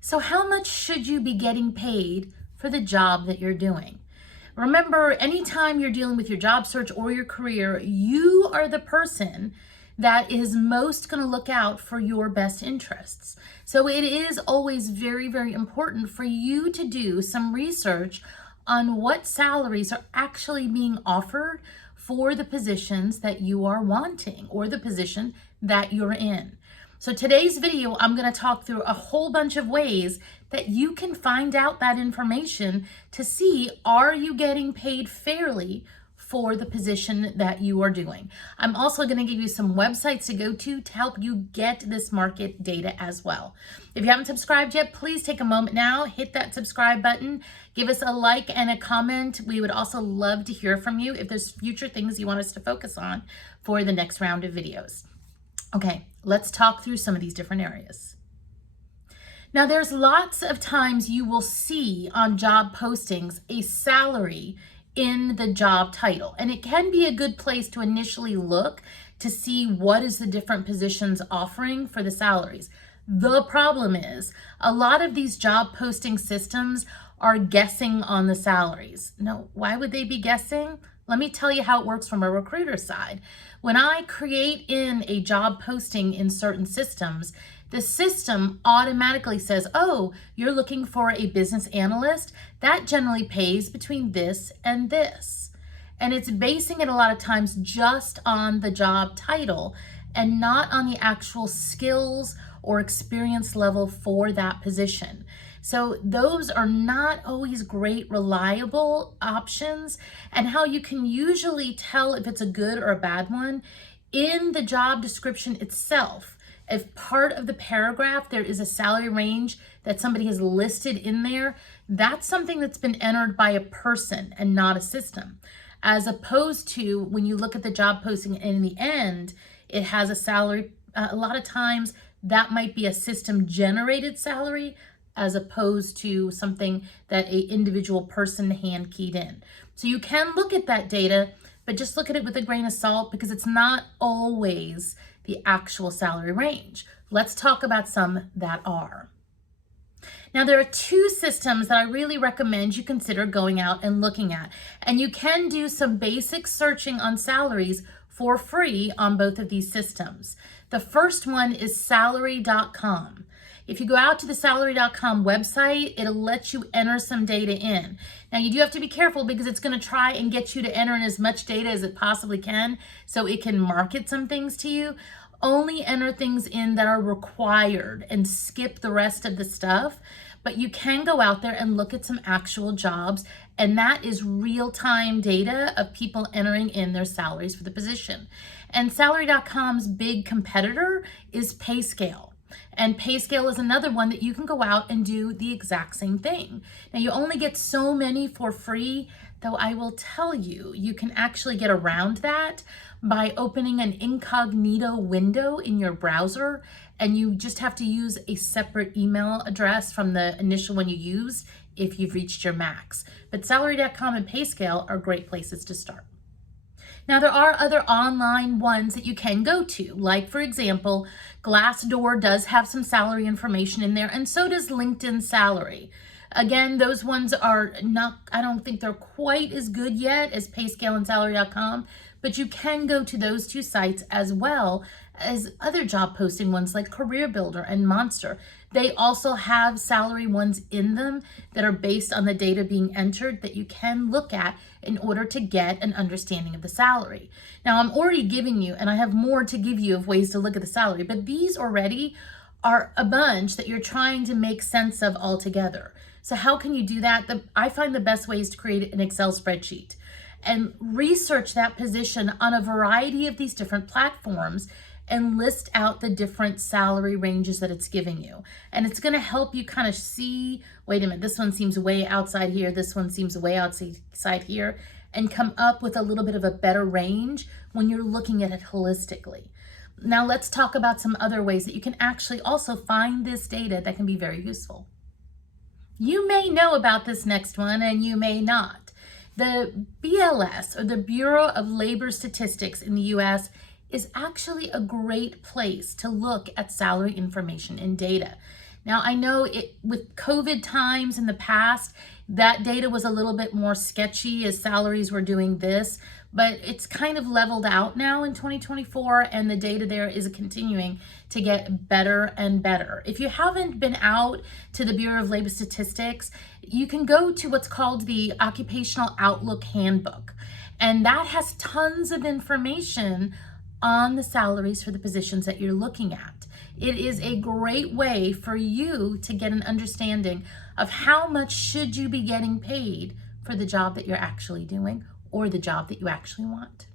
So how much should you be getting paid for the job that you're doing? Remember, anytime you're dealing with your job search or your career, you are the person that is most going to look out for your best interests. So it is always very, very important for you to do some research on what salaries are actually being offered for the positions that you are wanting or the position that you're in. So today's video, I'm going to talk through a whole bunch of ways that you can find out that information to see, are you getting paid fairly for the position that you are doing? I'm also going to give you some websites to go to help you get this market data as well. If you haven't subscribed yet, please take a moment now, hit that subscribe button, give us a like and a comment. We would also love to hear from you if there's future things you want us to focus on for the next round of videos. Okay, let's talk through some of these different areas. Now, there's lots of times you will see on job postings a salary in the job title, and it can be a good place to initially look to see what is the different positions offering for the salaries. The problem is a lot of these job posting systems are guessing on the salaries. No, why would they be guessing? Let me tell you how it works from a recruiter side. When I create in a job posting in certain systems, the system automatically says, oh, you're looking for a business analyst. That generally pays between this and this. And it's basing it a lot of times just on the job title and not on the actual skills or experience level for that position. So those are not always great, reliable options. And how you can usually tell if it's a good or a bad one in the job description itself. If part of the paragraph there is a salary range that somebody has listed in there, that's something that's been entered by a person and not a system. As opposed to when you look at the job posting and in the end, it has a salary. A lot of times that might be a system generated salary as opposed to something that an individual person hand keyed in. So you can look at that data, but just look at it with a grain of salt because it's not always the actual salary range. Let's talk about some that are. Now, there are two systems that I really recommend you consider going out and looking at, and you can do some basic searching on salaries for free on both of these systems. The first one is salary.com. If you go out to the salary.com website, it'll let you enter some data in. Now, you do have to be careful because it's going to try and get you to enter in as much data as it possibly can so it can market some things to you. Only enter things in that are required and skip the rest of the stuff. But you can go out there and look at some actual jobs, and that is real-time data of people entering in their salaries for the position. And salary.com's big competitor is PayScale. And PayScale is another one that you can go out and do the exact same thing. Now, you only get so many for free, though I will tell you, you can actually get around that by opening an incognito window in your browser, and you just have to use a separate email address from the initial one you use if you've reached your max. But salary.com and PayScale are great places to start. Now, there are other online ones that you can go to, like, for example, Glassdoor does have some salary information in there, and so does LinkedIn Salary. Again, those ones are not, I don't think they're quite as good yet as PayScale and salary.com, but you can go to those two sites as well as other job posting ones like Career Builder and Monster. They also have salary ones in them that are based on the data being entered that you can look at in order to get an understanding of the salary. Now, I'm already giving you, and I have more to give you of ways to look at the salary, but these already are a bunch that you're trying to make sense of altogether. So how can you do that? I find the best way is to create an Excel spreadsheet and research that position on a variety of these different platforms and list out the different salary ranges that it's giving you. And it's going to help you kind of see, wait a minute, this one seems way outside here, this one seems way outside here, and come up with a little bit of a better range when you're looking at it holistically. Now, let's talk about some other ways that you can actually also find this data that can be very useful. You may know about this next one and you may not. The BLS, or the Bureau of Labor Statistics in the US, is actually a great place to look at salary information and data. Now, I know with COVID times in the past, that data was a little bit more sketchy as salaries were doing this, but it's kind of leveled out now in 2024, and the data there is continuing to get better and better. If you haven't been out to the Bureau of Labor Statistics, you can go to what's called the Occupational Outlook Handbook, and that has tons of information on the salaries for the positions that you're looking at. It is a great way for you to get an understanding of how much should you be getting paid for the job that you're actually doing or the job that you actually want.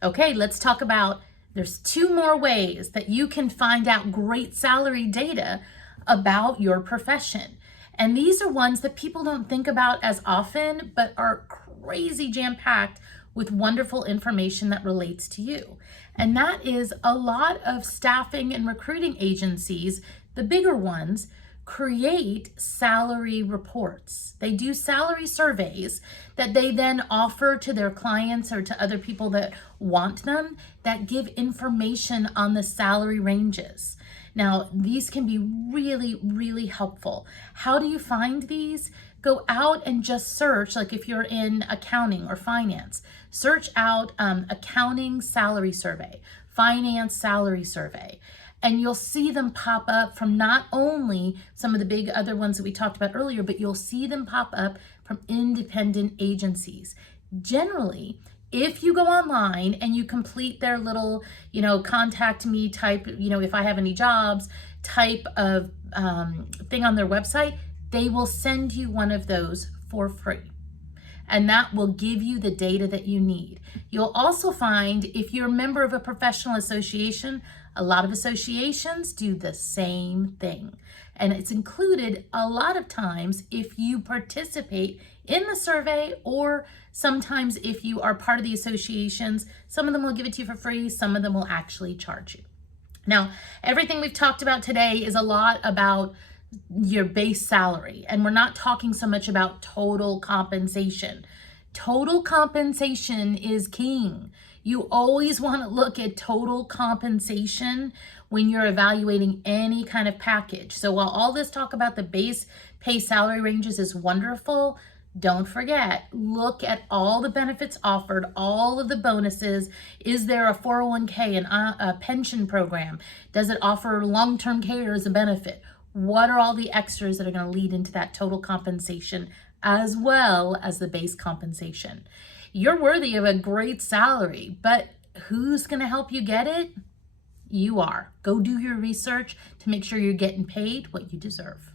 Okay, let's talk about, there's 2 more ways that you can find out great salary data about your profession. And these are ones that people don't think about as often, but are crazy jam-packed with wonderful information that relates to you. And that is, a lot of staffing and recruiting agencies, the bigger ones, create salary reports. They do salary surveys that they then offer to their clients or to other people that want them, that give information on the salary ranges. Now, these can be really, really helpful. How do you find these? Go out and just search, like if you're in accounting or finance, search out accounting salary survey, finance salary survey, and you'll see them pop up from not only some of the big other ones that we talked about earlier, but you'll see them pop up from independent agencies. Generally, if you go online and you complete their little, contact me type, if I have any jobs type of thing on their website, they will send you one of those for free. And that will give you the data that you need. You'll also find, if you're a member of a professional association, a lot of associations do the same thing. And it's included a lot of times if you participate in the survey, or sometimes if you are part of the associations, some of them will give it to you for free, some of them will actually charge you. Now, everything we've talked about today is a lot about your base salary, and we're not talking so much about total compensation. Total compensation is king. You always want to look at total compensation when you're evaluating any kind of package. So while all this talk about the base pay salary ranges is wonderful, don't forget, look at all the benefits offered, all of the bonuses. Is there a 401k and a pension program? Does it offer long-term care as a benefit? What are all the extras that are going to lead into that total compensation as well as the base compensation? You're worthy of a great salary, but who's going to help you get it? You are. Go do your research to make sure you're getting paid what you deserve.